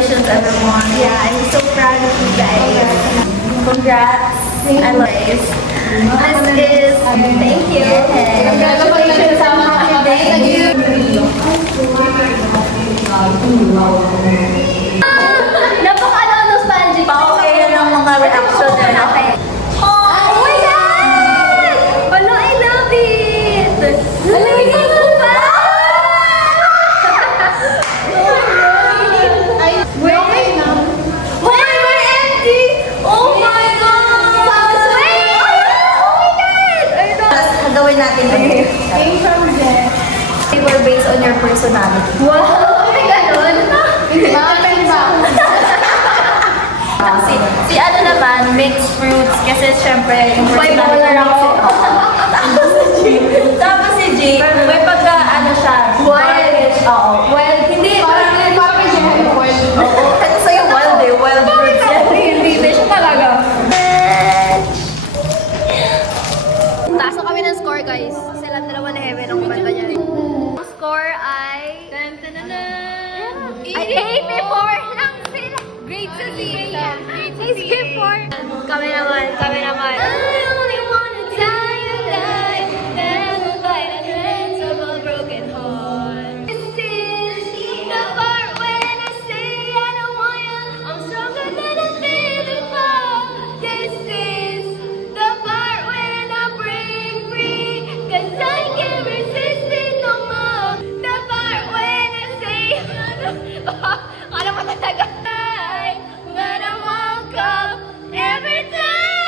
Congratulations, everyone. Yeah, I'm so proud of you guys. Congrats. I love this. This is, thank you. Congratulations sa mga today. Napaka-nostalgic. Pa-okay yun ang mga reaction nila. Oh my God! Ano, I love it! Alam mo ba? Wait! Wait, we're empty! Oh my God! Wait! Oh my God! I know. Tapos gawin natin yun. They were based on your personality. Wow! May ganun? Si ano naman, mixed fruits. Kasi syempre, yung Bipolar ako. Tapos si G, may pagka, ano siya, Wild. Oo. Well, hindi. Oo. Ito sa'yo, wild eh. Wild fruits yan. Hindi siya talaga. Taas na kami ng score, guys. Sila dalawa na heaven ang kumanta niya. Ang score ay... Ay, 84 lang sila. Grade to Z. Grade 4. Kami naman. I only wanna tell you that never by the hands of a broken heart. This is the part when I say I don't want you. I'm stronger than I've been before. This is the part when I break free. 'Cause I can't resist it no more. The part when I say ano mo talaga? When I woke up every time.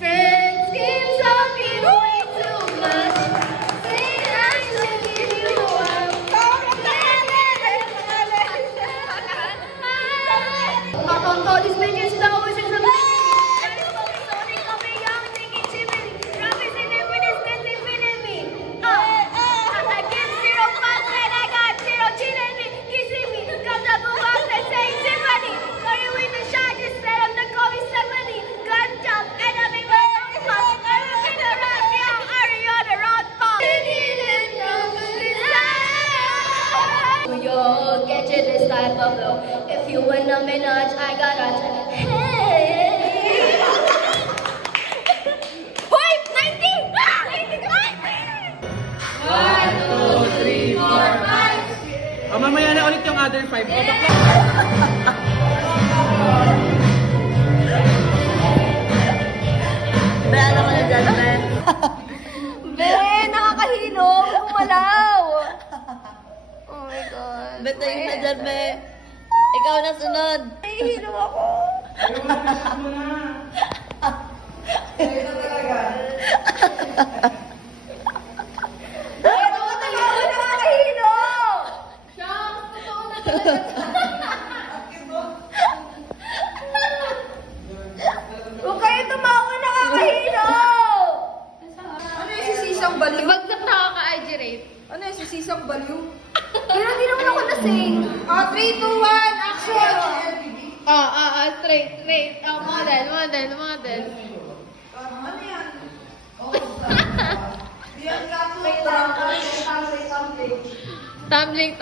Friends keep talking way too much. Saying I should give you up. All these pictures, the oceans of Sorry, coming young, thinking chimney. Promising evidence that they fit in me. I give zero fucks and I got zero chin in me. Kissing me, comes up a box and saying Tiffany. Sorry with the shot, just set up the call me Stephanie. Gun jump, and I'm in my own pop. Everything around me, I'm already on the wrong path. You'll get you this type of flow. If you win a minute, I gotta hey. Hoy! 90! 90! 1, 2, 3, 4, 5 Mamaya na ulit yung other 5. Bayan ako na dyan, Ben. Be, nakakahilo! Umalaw! Oh my God. Beto yung na dyan, be. Ikaw na sunod. Nahihilo ako. Ano ka talaga nakakahilo? Huwag kayo tumawa, nakakahilo! Ano yung sisisang baliw? Bagsak nakaka-IG rate. Ano yung sisisang baliw? Pero hindi naman ako nasing. 3, 2, 1, action! Straight. Model. Ano yan? Yan ka po. Tumbling.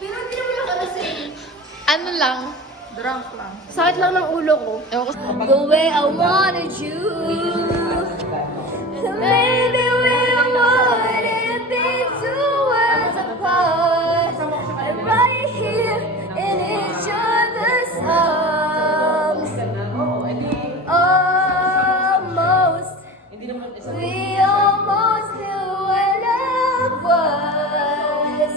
Pero hindi naman ako nasing. Ano lang? Drunk lang. Sakit lang ng ulo ko. The way I wanted you. Maybe we wouldn't be two worlds apart. And right here in each other's arms. Almost. We almost knew what love was.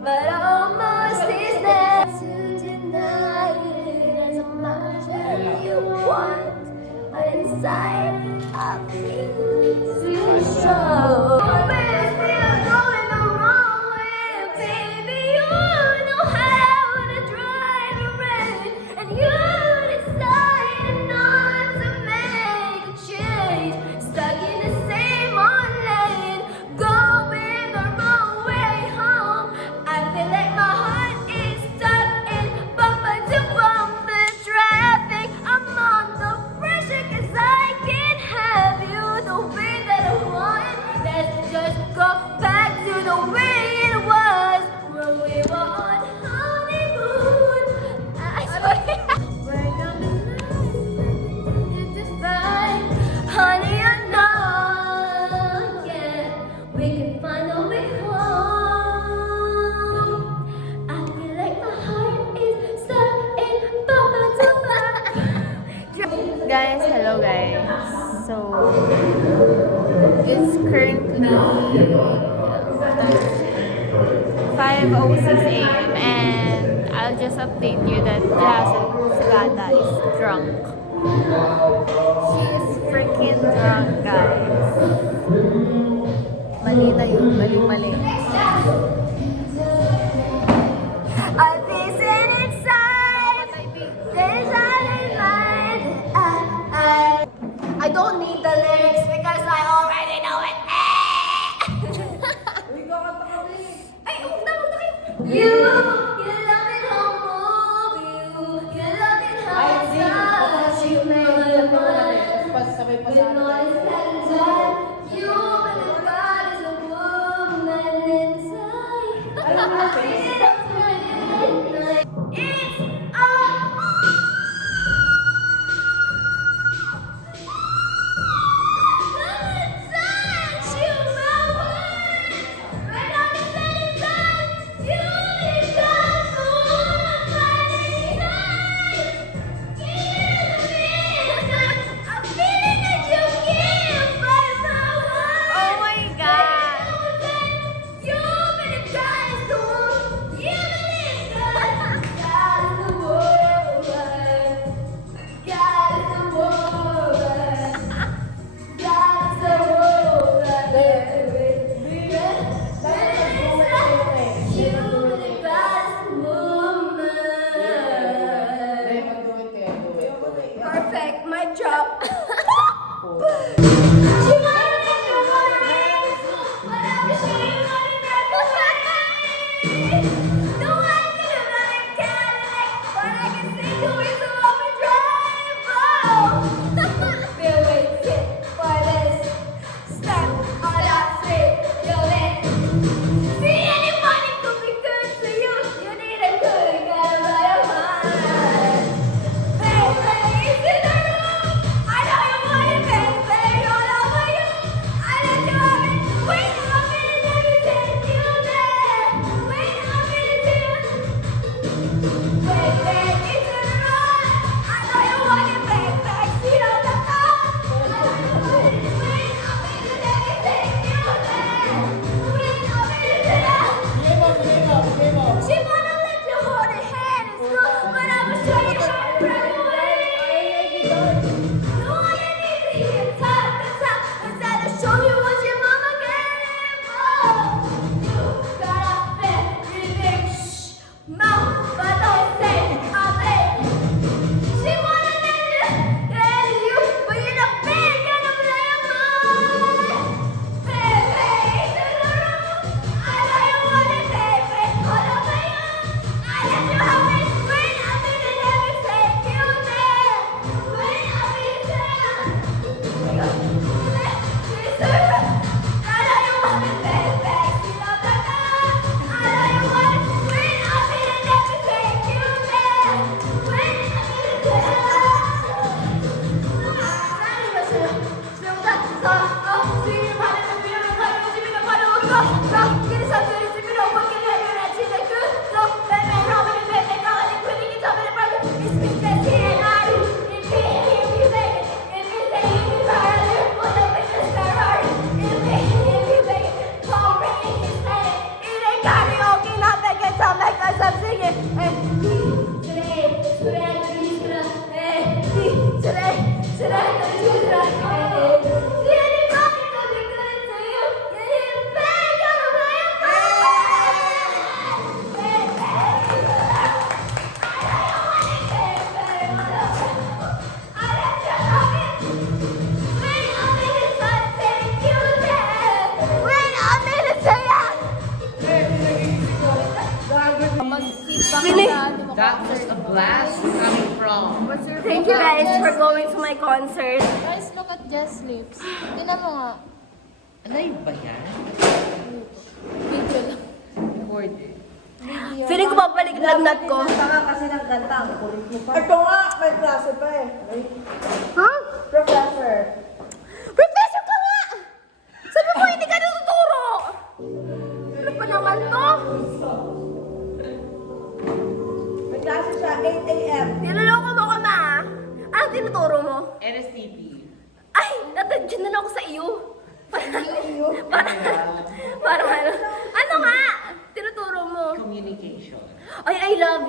But almost is there to deny it as much as you want. But inside, I feel guys, hello guys. So it's currently 5:06 a.m. and I'll just update you that Jason Sagada is drunk. She is freaking drunk, guys. Mali na yun, mali. I'm pissing inside. There's all in mind. I don't need the lyrics because I already know it. Ay, huwag na kayo. You love it how move you love it how touch you make when all is said and done, you believe God is a woman inside. It's Oh my God! Perfect, mic drop. She wanna let you hold her hand and slow, but I'ma show you how to run away. No, you need to hear top to top, instead of show you what your mama gave. Oh, you got a very big mouth, but don't say a thing. She wanna let you, but you're the big kind of lemon. Baby, to the room. I know you want it, baby. All over you. I let you have it when I'm in it, everything you did. When I'm in it, I know you want it, baby. You know that I know you want it when I'm in it, everything you did. When I'm in it, That was a blast coming from. Thank you guys for going to my concert. Guys, look at Jess' lips. Tingnan mo nga. Ano yun ba yan? Video lang. Recorded. Feeling ko babalik lagnat ko. Ito nga, may klase pa eh. Huh? Professor. Professor ka nga! Sabi mo hindi ka natuturo! Ano pa naman to? May klase siya, 8 a.m. Niloloko mo ko ma. Ano tinuturo mo? It is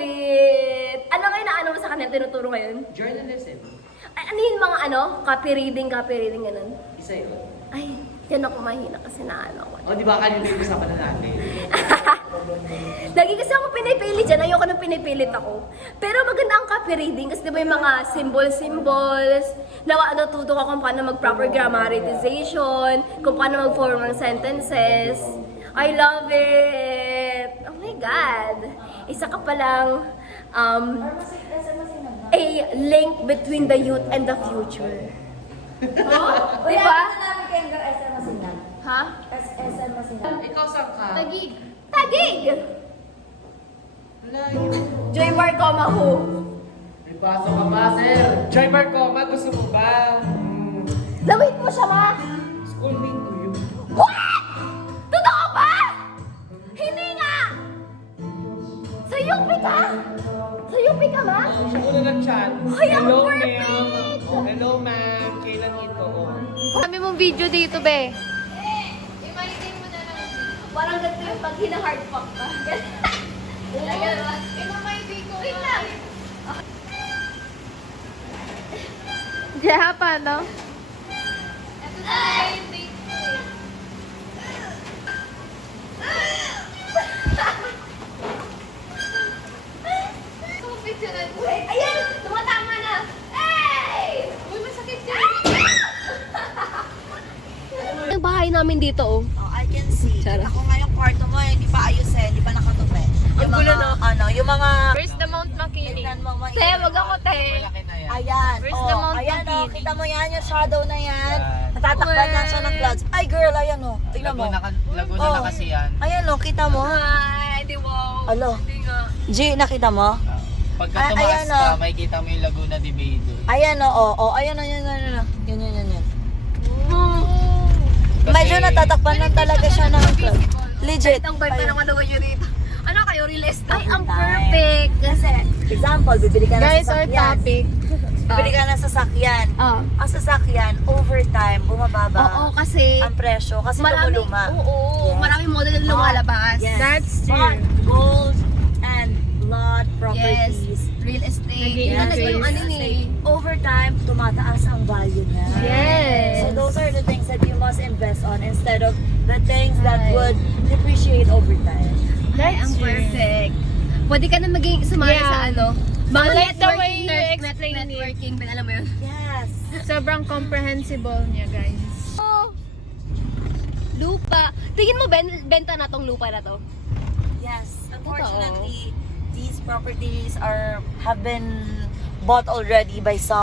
it! Ano ngayon na ano mo sa kanila tinuturo ngayon? Journalism. Ay, ano yung mga ano? Copy reading, ganun? Isa yun. Ay, yan ako mahina kasi naano ko. O, di ba kanina yung usapan na natin? Lagi kasi ako pinipili dyan, ayoko nang pinipilit ako. Pero maganda ang copy reading kasi di ba yung mga symbols, natuto ko kung paano mag-proper grammaticization, kung paano mag-form ng sentences. I love it! Oh my God! Isa ka palang a link between the youth and the future. Di ba? namin kayong SM Masinag. Ha? SM Masinag. Ikaw saan ka? Tagig. Tagig! Layo. Joy Marcoma who? May pasok ka ba, sir? Joy Marcoma, gusto mo ba? Lawit mo siya, ma! Schoolmate ko yun. What? Totoo ba? Hindi nga! Sa UP ka? Sa UP ka, ma? Siya ko na nag-chat. Ay, ang Hello, perfect! ma'am. Oh, hello, ma'am. Kailan ito? Kami mong video dito, be. I-maintain mo na lang. Parang ganito yung pag hina-hard fuck ka. I-maintain ko. Wait lang. Yeah, paano? Ito na i-maintain ko eh. Picturean mo. Ayan! Tumatama na! Hey! Uy, masakit yan. Ang bahay namin dito, oh. Oh, I can see. Sarap. Ako nga yung kwarto mo, hindi pa ayos eh, hindi pa nakatupi. Yung gulo, mga, no? ano, yung mga... Where's the Mount Makiling? Tignan mo, Te, wag ako, te. Malaki na yan. Ayan. Where's the Mount ayan oh, Makiling? kita mo yan, yung shadow na yan. Yan. Natatakpan na siya ng clouds. Ay girl, ayan oh. Tingnan mo. Laguna Oh. na kasi yan. Ayan oh, kita mo. Ay, di wow. Alo. Hindi nga. G, nakita mo? Pagka Ah, tumaas ayan, ka, oh. may kita mo yung Laguna de Bay doon. Ayan oh, ayan oh, yan. Yan. Kasi- Medyo natatakpan lang talaga siya ng clouds. Legit. Ang vibe pa naman ako nyo dito. Ano kayo, real estate? Ay, ang Time. perfect. Kasi, Example, bibili ka ng Guys, our sasakyan. topic. Bibili ka ng sasakyan. Ang sasakyan, over time, bumababa. oo, kasi Ang presyo kasi maraming, lumuluma. oo, Yes. maraming model na lumalabas. Yes. That's Mga true. gold and lot Yes, properties. real estate. Nag-i-increase. Yan talaga yung ano ni. Over time, tumataas ang value niya. Yes. So those are the things that you must invest on instead of the things that would depreciate over time. Ay, ang perfect. Pwede ka na maging sumali Yeah. sa ano, mga I like the way networking, you explain it. networking, ben, alam mo yun? Yes. Sobrang comprehensible niya, guys. Oh, lupa. Tingin mo, benta na tong lupa na to? Yes. Unfortunately, these properties have been bought already by some